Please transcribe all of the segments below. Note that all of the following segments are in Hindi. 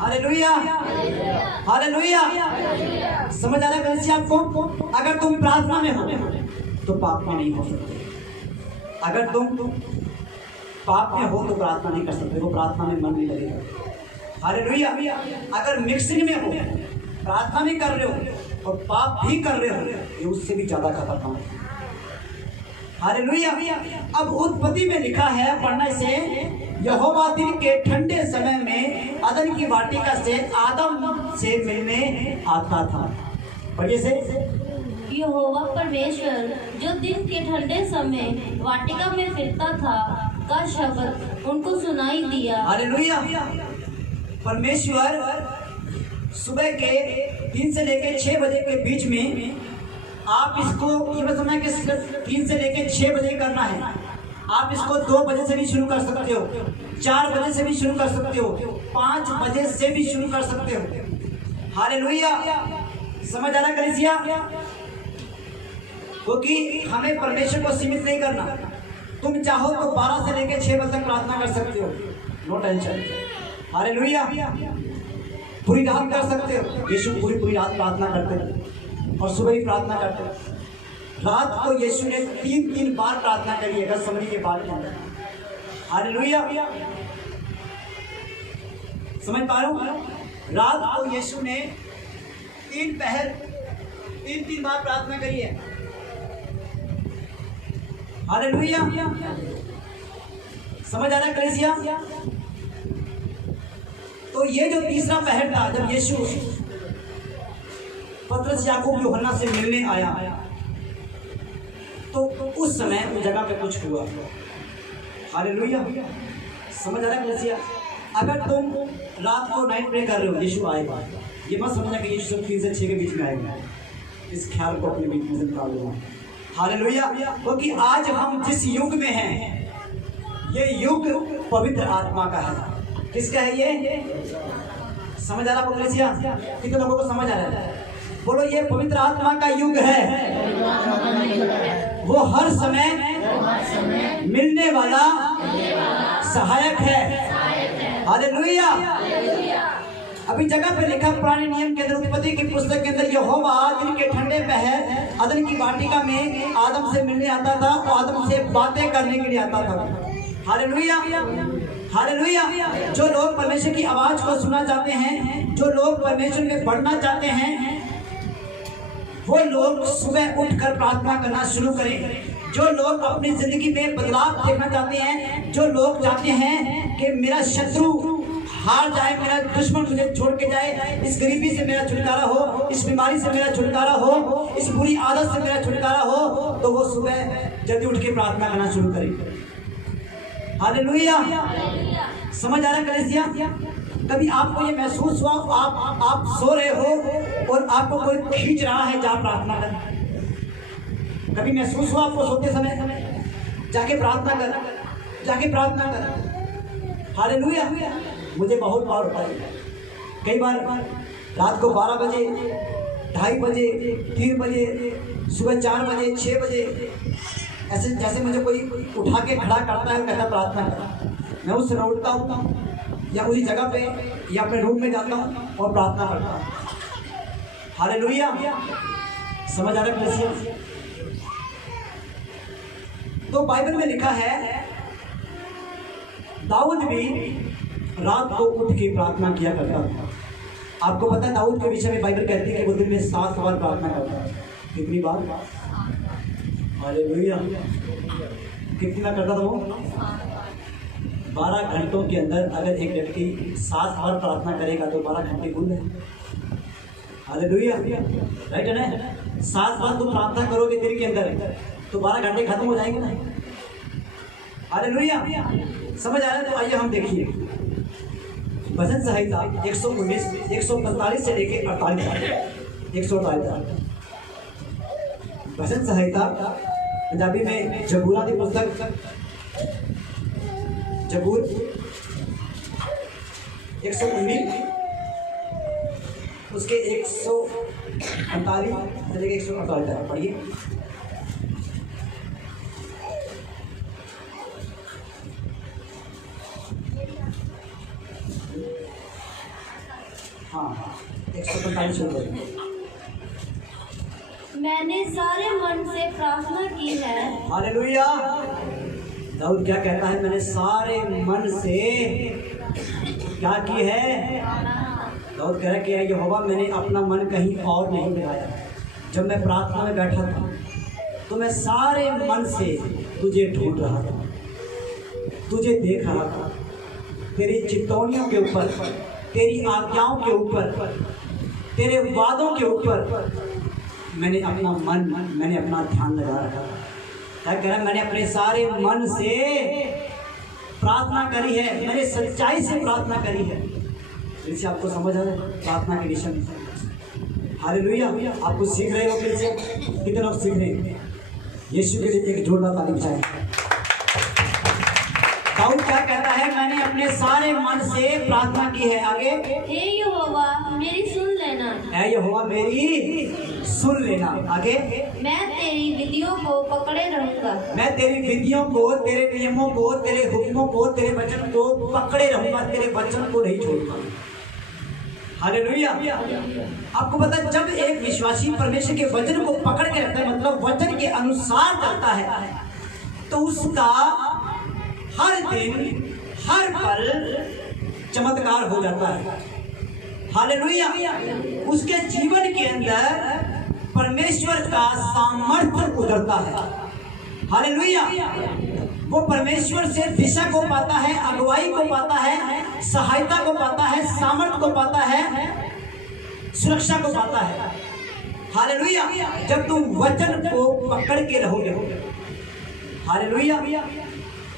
Hallelujah, hallelujah. समझ आ रहा है कलीसिया आपको? अगर तुम प्रार्थना में हो तो पाप में नहीं हो सकते। अगर तुम पाप में हो तो प्रार्थना नहीं कर सकते, वो प्रार्थना में मन नहीं लगेगा। हालेलुया। अगर मिक्सिंग में हो, प्रार्थना भी कर रहे हो और पाप भी कर रहे हो, ये उससे भी ज्यादा खतरनाक है। हालेलुया। अब उत्पत्ति में लिखा है, पढ़ने से, यहोवा दिन के ठंडे समय में अदन की वाटिका से आदम से मिलने आता था। पढ़िए से, यहोवा परमेश्वर जो दिन के ठंडे समय वाटिका में फिरता था का शब्द उनको सुनाई दिया। हालेलुया। परमेश्वर सुबह के 3 से लेकर 6 बजे के बीच में, आप इसको ये मत समझना कि 3 से लेकर 6 बजे करना है। आप इसको 2 बजे से भी शुरू कर सकते हो, 4 बजे से भी शुरू कर सकते हो, 5 बजे से भी शुरू कर सकते हो। हालेलुया। समझ आ रहा कलीसिया? क्योंकि हमें परमेश्वर को सीमित नहीं करना। तुम चाहो तो 12 से लेकर 6 बजे तक प्रार्थना कर सकते हो, नो टेंशन। हालेलुया। पूरी रात कर सकते हो। यीशु पूरी रात प्रार्थना करते थे और सुबह ही प्रार्थना करते थे। रात को यीशु ने 3 बार प्रार्थना करी है, अगर समझिए बात के अंदर। हालेलुया। समझ पा रहे हो? रात को यीशु ने 3 बार प्रार्थना करी है। हालेलुया। समझ आ रहा है कलीसिया? तो ये जो तीसरा पहर था, जब यीशु पतरस, याकूब, यूहन्ना से मिलने आया, तो उस समय उस जगह पे कुछ हुआ। हालेलुया। समझ आ रहा है कलीसिया? अगर तुम रात को नाइट प्रे कर रहे हो, यीशु आएगा। ये मत समझना कि यीशु 3 से 6 के बीच में आएगा। इस ख्याल को अपने बीच में से निकाल देना। हालेलुया। क्योंकि आज हम जिस युग में हैं, ये युग पवित्र आत्मा का है। किसका है ये? समझ आ रहा है कलीसिया? कितने लोगों को समझ आ रहा है? बोलो, ये पवित्र आत्मा का युग है। वो हर समय मिलने वाला सहायक है। हालेलुया। अभी जगह पे लिखा पुराने नियम के अंदर, उत्पत्ति की पुस्तक के अंदर, यहोवा दिन के ठंडे पहर अदन की वाटिका में आदम से मिलने आता था और आदम से बातें करने के लिए आता था। Hallelujah, hallelujah. जो लोग परमेश्वर की आवाज को सुनना चाहते हैं, जो लोग परमेश्वर में बढ़ना चाहते हैं, वो लोग सुबह उठकर प्रार्थना करना शुरू करें। जो लोग अपनी जिंदगी में बदलाव देखना चाहते हैं, जो लोग चाहते हैं कि मेरा शत्रु हार जाए, मेरा दुश्मन मुझे छोड़ के जाए, इस गरीबी से मेरा छुटकारा हो, इस बीमारी से मेरा छुटकारा हो, इस बुरी आदत से मेरा छुटकारा हो, तो वो सुबह जल्दी उठ के प्रार्थना करना शुरू करें। हालेलुया। समझ आ रहा है कलीसिया? कभी आपको ये महसूस हुआ, आप सो रहे हो और आपको कोई खींच रहा है जा प्रार्थना कर? कभी महसूस हुआ आपको सोते समय? जाके प्रार्थना कर, जाके प्रार्थना कर। हालेलुया। मुझे बहुत बार होता है। कई बार रात को 12 बजे, 2:30 बजे, 3 बजे, सुबह 4 बजे, 6 बजे, ऐसे जैसे मुझे कोई उठा के खड़ा करता है, कहता प्रार्थना कर। मैं उससे उठता हूँ या उसी जगह पे या अपने रूम में जाता हूँ और प्रार्थना करता हूँ। हालेलुया। समझ आ रहा है कलीसिया? तो बाइबल में लिखा है, दाऊद भी रात को उठ के प्रार्थना किया करता था। आपको पता है दाऊद के विषय में बाइबल कहती है कि वो दिन में 7 बार प्रार्थना करता है। कितनी बार? हालेलुया। कितना करता था वो? 12 घंटों के अंदर अगर एक व्यक्ति 7 बार प्रार्थना करेगा तो 12 घंटे पूरे हैं। हालेलुया। राइट है ना? 7 बार तुम प्रार्थना करोगे दिन के अंदर तो 12 घंटे खत्म हो जाएंगे ना। हालेलुया। समझ आ रहा है? तो आइए हम देखिए भजन संहिता 119, 145 से लेके 48 तक, 148 तक। भजन संहिता पंजाबी में जबूरा की पुस्तक, जबूर 119 उसके 148 से लेके 148 तक पढ़िए। हाँ 145 रुपये। मैंने सारे मन से प्रार्थना की है। हालेलुया। दाऊद क्या कहता है? मैंने सारे मन से क्या की है? दाऊद कह रहा है कि यहोवा मैंने अपना मन कहीं और नहीं लगाया। जब मैं प्रार्थना में बैठा था तो मैं सारे मन से तुझे ढूंढ रहा था, तुझे देख रहा था, तेरी चितौनियों के ऊपर, तेरी आज्ञाओं के ऊपर, तेरे वादों के ऊपर मैंने अपना ध्यान लगा रखा था। क्या कह रहा है? मैंने अपने सारे मन से प्रार्थना करी है, मैंने सच्चाई से प्रार्थना करी है। इससे आपको समझ आ रहा है प्रार्थना के विषय में? हालेलुया। आप कुछ सीख रहे हो? कितने लोग सीख रहे हैं? यीशु के लिए एक जोरदार ताली बजाएं। दाऊद क्या कहता है? मैंने अपने सारे मन से प्रार्थना की है। आगे, हे यहोवा मेरी सुन लेना। हे यहोवा मेरी सुन लेना। आगे, मैं तेरी विधियों को पकड़े रहूंगा। मैं तेरी विधियों को, तेरे नियमों को, तेरे हुक्मों को, तेरे वचन को पकड़े रहूंगा, तेरे वचन को नहीं छोड़ूंगा। हालेलुया। आपको पता है जब एक विश्वासी परमेश्वर के वचन को पकड़ के रखता है, मतलब वचन के अनुसार करता है, तो उसका हर दिन हर पल चमत्कार हो जाता है। हालेलुया। उसके जीवन के अंदर परमेश्वर का सामर्थ्य उतरता है। हालेलुया। वो परमेश्वर से दिशा को पाता है, अगुवाई को पाता है, सहायता को पाता है, सामर्थ्य को पाता है, सुरक्षा को पाता है। हालेलुया। जब तुम वचन को पकड़ के रहोगे। हालेलुया।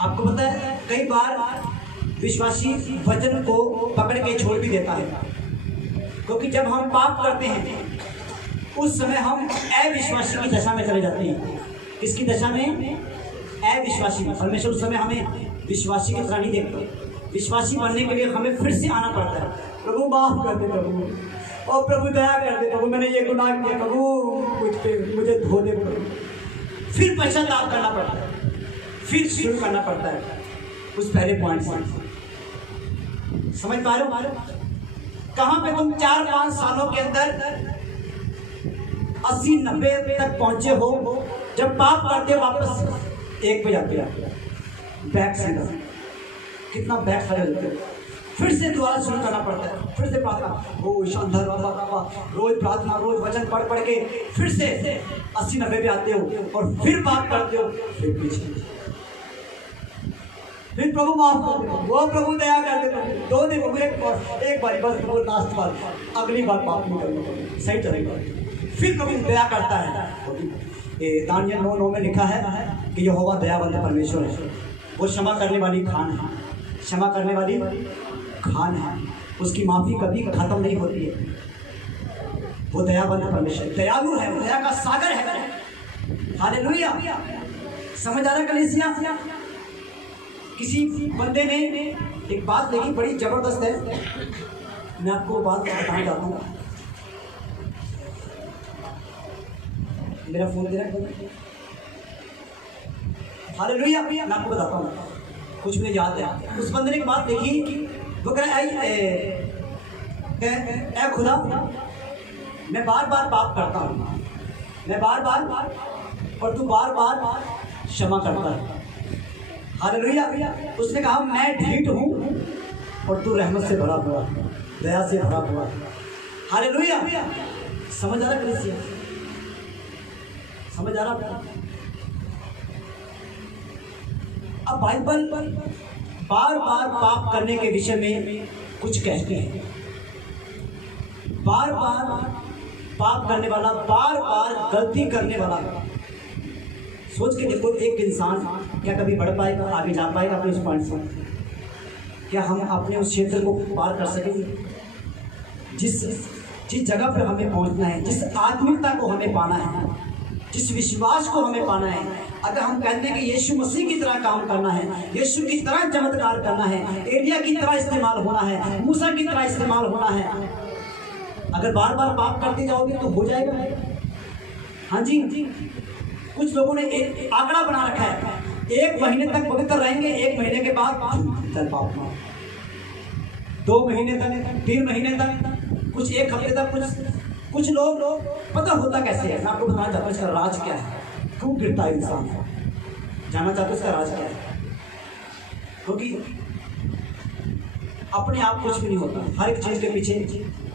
आपको पता है कई बार विश्वासी वचन को पकड़ के छोड़ भी देता है, क्योंकि जब हम पाप करते हैं उस समय हम अविश्वासी की दशा में चले जाते हैं। किसकी दशा में? अविश्वासी में। परमेश्वर उस समय हमें विश्वासी की तरह नहीं देखते। विश्वासी बनने के लिए हमें फिर से आना पड़ता है। प्रभु माफ कर दे प्रभु, और प्रभु दया कर दे प्रभु, मैंने ये गुनाह किया प्रभु, मुझे धो दे प्रभु। फिर पश्चाताप करना पड़ता है, फिर शुरू करना पड़ता है उस पहले पॉइंट से। समझ पा रहे हो? कहां पे तुम 4-5 सालों के अंदर 80-90 तक पहुंचे हो, जब पाप करते वापस 1 पे आते बैक सीधा। कितना बैक खड़े होते हो, फिर से दोबारा शुरू करना पड़ता है, फिर से प्रार्थना, ओ शानदार रोज प्रार्थना, रोज वचन पढ़ पढ़ के फिर से 80-90 पे आते हो, और फिर पाप करते हो, फिर पीछे, फिर प्रभु माफ कर दे, वो प्रभु दया कर दे, 2 दिन एक बार बस प्रभु लास्ट बार, अगली बार पाप नहीं करूँगा, सही चलेगा। फिर प्रभु दया करता है। दानियल 9:9 में लिखा है कि यहोवा दयावंत परमेश्वर है, वो क्षमा करने वाली खान है, क्षमा करने वाली खान है, उसकी माफी कभी खत्म नहीं होती है। वो दयावंत परमेश्वर, दयालु है, दया का सागर है। हालेलुया। समझ आ रहा है कलीसिया? किसी बंदे ने एक बात देखी, बड़ी जबरदस्त है, मैं आपको बात बताना चाहता हूँ। मेरा फोन दे रहा है। हालेलुया। मैं आपको बताता हूँ, कुछ मुझे याद है। उस बंदे ने एक बात देखी, वो कह रहा है खुदा, मैं बार बार पाप करता हूँ, मैं बार बार, और तू बार बार क्षमा करता है। हालेलुया। उसने कहा मैं ढीठ हूँ और तू रहमत से भरा हुआ, दया से भरा हुआ। हालेलुया। समझ आ रहा कलीसिया? समझ आ रहा? अब बाइबल बार बार पाप करने के विषय में कुछ कहते हैं। बार बार पाप करने वाला, बार बार गलती करने वाला, सोच के देखो, एक इंसान क्या कभी बढ़ पाएगा, आगे जा पाएगा अपने उस पॉइंट से? क्या हम अपने उस क्षेत्र को पार कर सकेंगे? जिस जगह पर हमें पहुंचना है, जिस आत्मिकता को हमें पाना है, जिस विश्वास को हमें पाना है, अगर हम कहते हैं कि यीशु मसीह की तरह काम करना है, यीशु की तरह चमत्कार करना है, एलिया की तरह इस्तेमाल होना है, मूसा की तरह इस्तेमाल होना है, अगर बार बार पाप करते जाओगे तो हो जाएगा। हाँ जी। कुछ लोगों ने एक आंकड़ा बना रखा है, 1 महीने तक पवित्र रहेंगे, 1 महीने के बाद चल पाप, 2 महीने तक, 3 महीने तक, कुछ एक हफ्ते तक कुछ लोग पता होता कैसे है, मैं आपको बताना चाहता हूँ इसका राज क्या है, क्यों गिरता है इंसान, जानना चाहते हो इसका राज क्या है। क्योंकि अपने आप कुछ भी नहीं होता, हर एक चीज के पीछे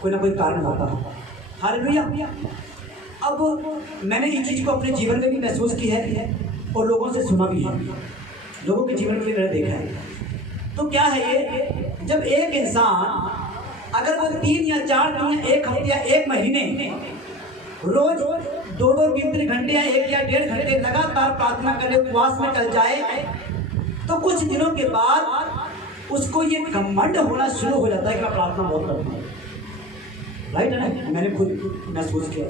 कोई ना कोई कारण होता है। हालेलुया। अब मैंने इस चीज को अपने जीवन में भी महसूस की है और लोगों से सुना भी है, लोगों के जीवन में भी मैंने देखा है। तो क्या है ये, जब एक इंसान अगर वो 3 या 4 दिन या 1 हफ्ते या 1 महीने रोज 2-2 3 घंटे या 1 या 1.5 घंटे लगातार प्रार्थना करे, उपवास में चल जाए, तो कुछ दिनों के बाद उसको ये घमंड होना शुरू हो जाता है कि मैं प्रार्थना बहुत करता हूँ। राइट है ना, मैंने खुद महसूस किया।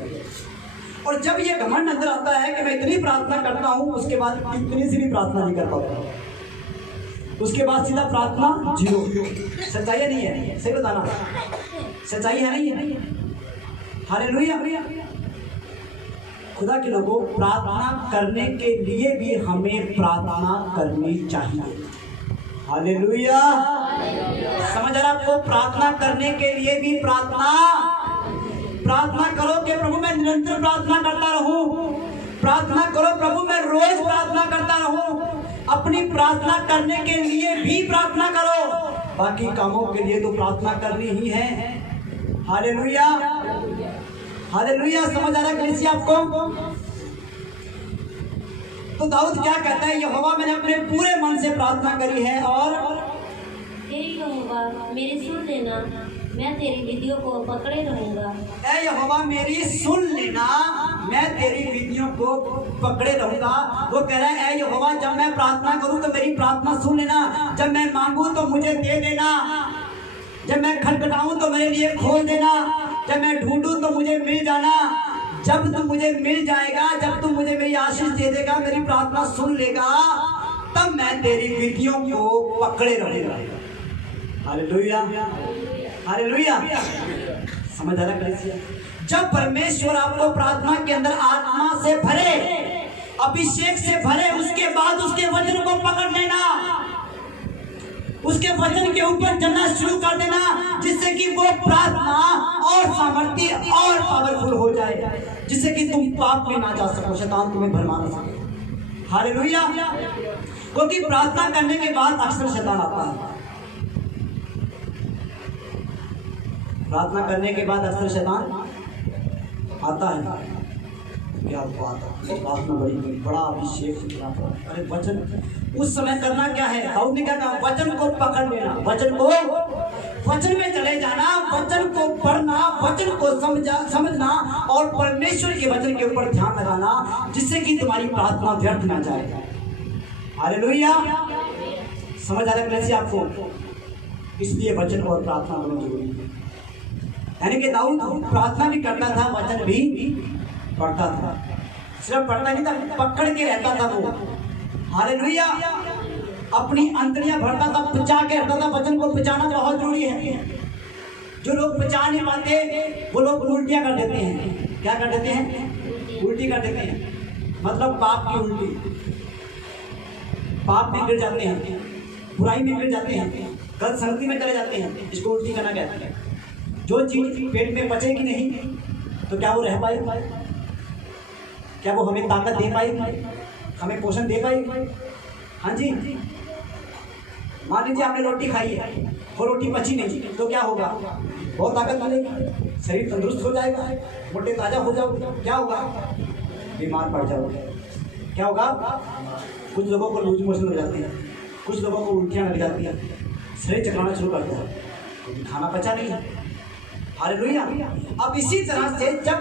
और जब ये घमंड अंदर आता है कि मैं इतनी प्रार्थना करता हूँ, उसके बाद इतनी सी भी प्रार्थना नहीं कर पाता, उसके बाद सीधा प्रार्थना 0। सच्चाई नहीं है, सही बताना, सच्चाई है नहीं है। हालेलुया। खुदा के लोगों, प्रार्थना करने के लिए भी हमें प्रार्थना करनी चाहिए। हालेलुया। समझ रहा आपको, प्रार्थना करने के लिए भी प्रार्थना करो कि प्रभु मैं निरंतर प्रार्थना करता रहूं, प्रार्थना करो प्रभु मैं रोज प्रार्थना करता रहूं। अपनी प्रार्थना करने के लिए भी प्रार्थना करो, बाकी कामों के लिए तो प्रार्थना करनी ही है। हालेलुया। हालेलुया। समझ आ रहा है कलीसिया आपको? तो दाऊद क्या कहता है, यहोवा मैंने अपने पूरे मन से प्रार्थना करी है और हे यहोवा मेरी सुन लेना, मैं तेरी विधियों को पकड़े रहूंगा। ऐ यहोवा मेरी सुन लेना, मैं तेरी विधियों को पकड़े रहूंगा। वो कह रहा है, ऐ यहोवा जब मैं प्रार्थना करूं तो मेरी प्रार्थना सुन लेना, जब मैं मांगू तो मुझे दे देना, जब मैं खटखटाऊं तो मेरे लिए खोल देना, जब मैं ढूंढूं तो मुझे मिल जाना। जब तुम मुझे मिल जाएगा, जब तुम मुझे मेरी आशीष दे देगा, मेरी प्रार्थना सुन लेगा, तब मैं तेरी विधियों को पकड़े रहूंगा। हालेलुया। हालेलुया। समझ आ रहा है? जब परमेश्वर आपको प्रार्थना के अंदर आत्मा से भरे, अभिषेक से भरे, उसके बाद उसके वचन को पकड़ लेना, उसके वचन के ऊपर चलना शुरू कर देना, जिससे कि वो प्रार्थना और सामर्थ्य और पावरफुल हो जाए, जिससे कि तुम पाप में ना जा सको, शैतान तुम्हें भरमा ना सके। हालेलुया। क्योंकि प्रार्थना करने के बाद अक्सर शैतान आता है, प्रार्थना करने के बाद अक्सर शैतान आता है। क्या बात है, प्रार्थना बड़ा अभिषेक, अरे वचन उस समय करना क्या है, दाऊद ने क्या कहा, वचन को पकड़ लेना, वचन में चले जाना, वचन को पढ़ना, वचन को समझना और परमेश्वर के वचन के ऊपर ध्यान लगाना, जिससे कि तुम्हारी प्रार्थना व्यर्थ ना जाए। हालेलुया। समझ आ रहा है आपको? इसलिए वचन और प्रार्थना दोनों जरूरी है। यानी कि दाऊद प्रार्थना भी करता था, वचन भी पढ़ता था, सिर्फ पढ़ता नहीं था, पकड़ के रहता था वो। हालेलुया। अपनी अंतड़ियां भरता था, पचा के रखता था। वचन को पचाना बहुत जरूरी है। जो लोग पचा नहीं पाते वो लोग उल्टियां कर देते हैं। क्या कर देते हैं? उल्टी कर देते हैं, मतलब पाप की उल्टी, पाप में गिर जाते हैं, बुराई में गिर जाते हैं, गलत संगति में चले जाते हैं। इसको उल्टी करना कहते हैं। जो चीज पेट में पचेगी नहीं तो क्या वो रह पाएगी? क्या वो हमें ताकत दे पाएगी, हमें पोषण दे पाएगी? हाँ जी। मान लीजिए आपने रोटी खाई है, वो रोटी पची नहीं, तो क्या होगा? बहुत ताकत मिलेगी, शरीर तंदुरुस्त हो जाएगा, मोटे ताजा हो जाओगे। क्या होगा? बीमार पड़ जाओगे। क्या होगा? कुछ लोगों को लूज मोशन हो जाती है, कुछ लोगों को उल्टियाँ लग जाती है, शरीर चकराना शुरू करता है, क्योंकि खाना पचा नहीं है। हालेलुया। अब इसी तरह से जब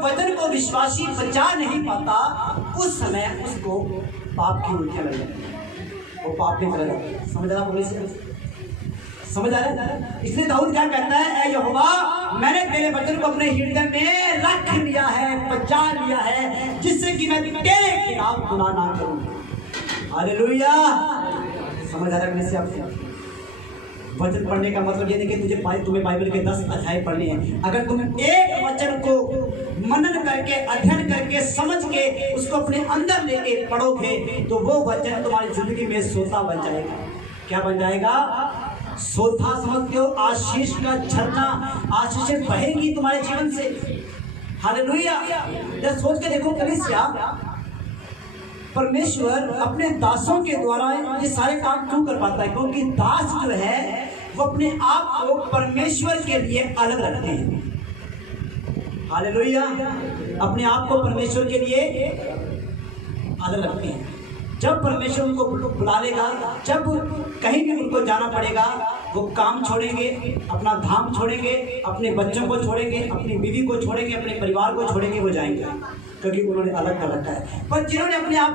वचन को विश्वासी बचा नहीं पाता, उस समय उसको पाप की उल्टियाँ लग जाती है, वो पाप में चला जाता है। समझ आ रहा? समझ आ रहा है? इसलिए दाऊद क्या कहता है, ऐ यहोवा मैंने तेरे वचन को अपने हृदय में रख लिया है, बचा लिया है, जिससे कि मैं तेरे खिलाफ गुनाह ना करूं। हालेलुया। समझ आ रहा है? वचन पढ़ने का मतलब ये नहीं कि तुम्हें बाइबल के 10 अध्याय पढ़ने हैं। अगर तुम एक वचन को मनन करके, अध्ययन करके, समझ के उसको अपने अंदर लेके पढ़ोगे, तो वो वचन तुम्हारी जिंदगी में सोता बन जाएगा। क्या बन जाएगा? सोथा समझते हो, आशीष का झरना, आशीषें बहेंगी तुम्हारे जीवन से। हालेलुया। जब सोच के देखो कलीसिया, परमेश्वर अपने दासों के द्वारा ये सारे काम क्यों कर पाता है? क्योंकि दास जो है वो अपने आप को परमेश्वर के लिए अलग रखते हैं। हालेलुया। अपने आप को परमेश्वर के लिए अलग रखते हैं। जब परमेश्वर उनको बुला लेगा, जब कहीं भी उनको जाना पड़ेगा, वो काम छोड़ेंगे, अपना धाम छोड़ेंगे, अपने बच्चों को छोड़ेंगे, अपनी बीवी को छोड़ेंगे, अपने परिवार को छोड़ेंगे, वो जाएंगे, क्योंकि उन्होंने अलग कर रखा है। पर जिन्होंने अपने आप